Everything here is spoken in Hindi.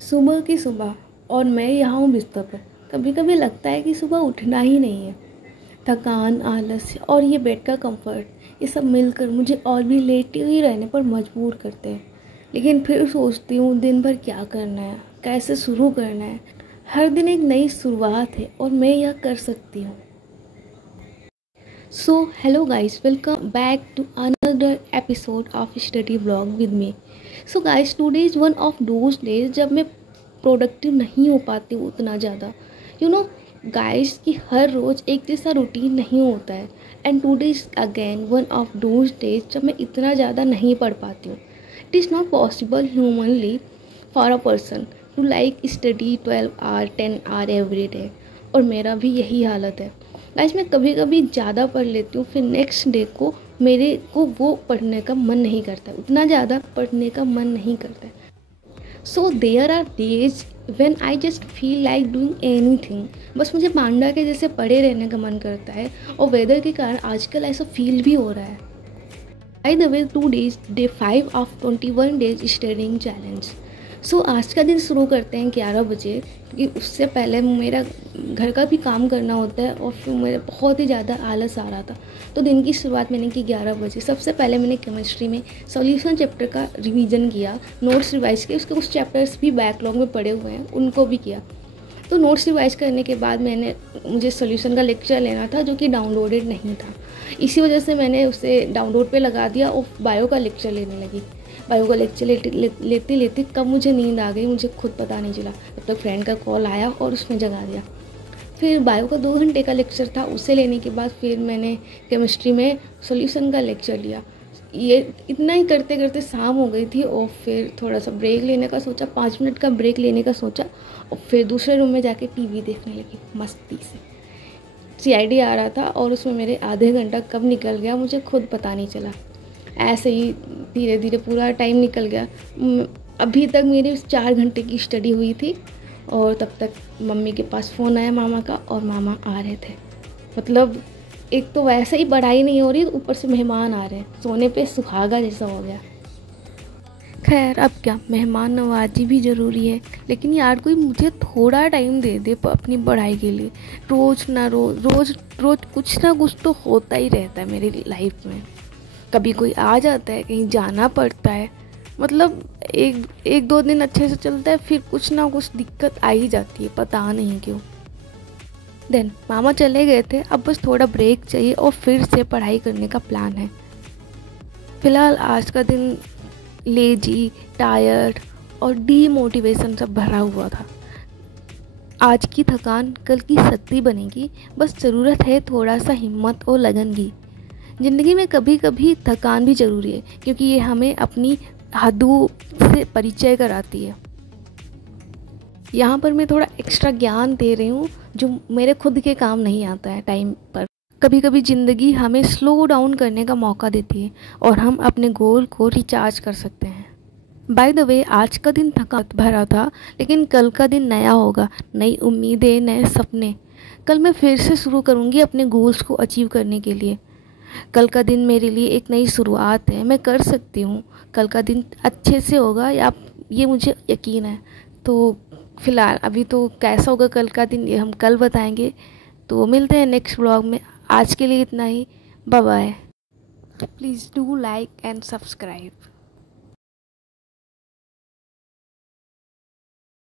सुबह की सुबह और मैं यहाँ हूँ बिस्तर पर। कभी कभी लगता है कि सुबह उठना ही नहीं है। थकान, आलस्य और ये बेड का कंफर्ट, ये सब मिलकर मुझे और भी लेटे ही रहने पर मजबूर करते हैं। लेकिन फिर सोचती हूँ दिन भर क्या करना है, कैसे शुरू करना है। हर दिन एक नई शुरुआत है और मैं यह कर सकती हूँ। So hello guys, welcome back to another episode of study vlog with me. So guys, today is one of those days जब मैं प्रोडक्टिव नहीं हो पाती हूँ उतना ज़्यादा। गाइस कि हर रोज़ एक जैसा रूटीन नहीं होता है। And today is again one of those days जब मैं इतना ज़्यादा नहीं पढ़ पाती हूँ। It is not possible humanly for a person to like study 12 hour 10 hour every day. और मेरा भी यही हालत है गाइस। मैं कभी कभी ज़्यादा पढ़ लेती हूँ, फिर नेक्स्ट डे को मेरे को वो पढ़ने का मन नहीं करता है, उतना ज़्यादा पढ़ने का मन नहीं करता है। So there are days when I just feel like doing anything. बस मुझे पांडा के जैसे पड़े रहने का मन करता है। और वेदर के कारण आजकल ऐसा फील भी हो रहा है। By the way, today 5 of 21 days studying challenge. So आज का दिन शुरू करते हैं 11 बजे, क्योंकि उससे पहले मेरा घर का भी काम करना होता है और फिर मेरा बहुत ही ज़्यादा आलस आ रहा था। तो दिन की शुरुआत मैंने की 11 बजे। सबसे पहले मैंने केमिस्ट्री में सॉल्यूशन चैप्टर का रिवीजन किया, नोट्स रिवाइज किए। उसके कुछ चैप्टर्स भी बैकलॉग में पड़े हुए हैं, उनको भी किया। तो नोट्स रिवाइज करने के बाद मुझे सॉल्यूशन का लेक्चर लेना था जो कि डाउनलोडेड नहीं था। इसी वजह से मैंने उसे डाउनलोड पे लगा दिया और बायो का लेक्चर लेने लगी। बायो का लेक्चर लेते लेते कब मुझे नींद आ गई मुझे खुद पता नहीं चला। तब तक फ्रेंड का कॉल आया और उसने जगा दिया। फिर बायो का 2 घंटे का लेक्चर था, उसे लेने के बाद फिर मैंने केमिस्ट्री में सॉल्यूशन का लेक्चर लिया। ये इतना ही करते करते शाम हो गई थी और फिर थोड़ा सा ब्रेक लेने का सोचा, 5 मिनट का ब्रेक लेने का सोचा। और फिर दूसरे रूम में जाके टीवी देखने लगी मस्ती से। सीआईडी आ रहा था और उसमें मेरे आधे घंटा कब निकल गया मुझे खुद पता नहीं चला। ऐसे ही धीरे धीरे पूरा टाइम निकल गया। अभी तक मेरी 4 घंटे की स्टडी हुई थी और तब तक मम्मी के पास फ़ोन आया मामा का और मामा आ रहे थे। मतलब एक तो वैसे ही पढ़ाई नहीं हो रही, ऊपर से मेहमान आ रहे हैं, सोने पे सुहागा जैसा हो गया। खैर अब क्या, मेहमान नवाजी भी ज़रूरी है, लेकिन यार कोई मुझे थोड़ा टाइम दे दे अपनी पढ़ाई के लिए। रोज़ रोज़ कुछ ना कुछ तो होता ही रहता है मेरी लाइफ में। कभी कोई आ जाता है, कहीं जाना पड़ता है। मतलब एक दो दिन अच्छे से चलता है, फिर कुछ ना कुछ दिक्कत आ ही जाती है, पता नहीं क्यों। देन मामा चले गए थे, अब बस थोड़ा ब्रेक चाहिए और फिर से पढ़ाई करने का प्लान है। फ़िलहाल आज का दिन लेजी, टायर्ड और डीमोटिवेशन सब भरा हुआ था। आज की थकान कल की शक्ति बनेगी, बस ज़रूरत है थोड़ा सा हिम्मत और लगन की। ज़िंदगी में कभी कभी थकान भी ज़रूरी है, क्योंकि ये हमें अपनी हदों से परिचय कराती है। यहाँ पर मैं थोड़ा एक्स्ट्रा ज्ञान दे रही हूँ जो मेरे खुद के काम नहीं आता है टाइम पर। कभी कभी ज़िंदगी हमें स्लो डाउन करने का मौका देती है और हम अपने गोल को रिचार्ज कर सकते हैं। बाय द वे, आज का दिन थकान भरा था, लेकिन कल का दिन नया होगा, नई उम्मीदें, नए सपने। कल मैं फिर से शुरू करूँगी अपने गोल्स को अचीव करने के लिए। कल का दिन मेरे लिए एक नई शुरुआत है, मैं कर सकती हूँ। कल का दिन अच्छे से होगा, या ये मुझे यकीन है। तो फ़िलहाल अभी तो कैसा होगा कल का दिन, ये हम कल बताएंगे। तो मिलते हैं नेक्स्ट व्लॉग में। आज के लिए इतना ही। Bye bye. Please do like and subscribe.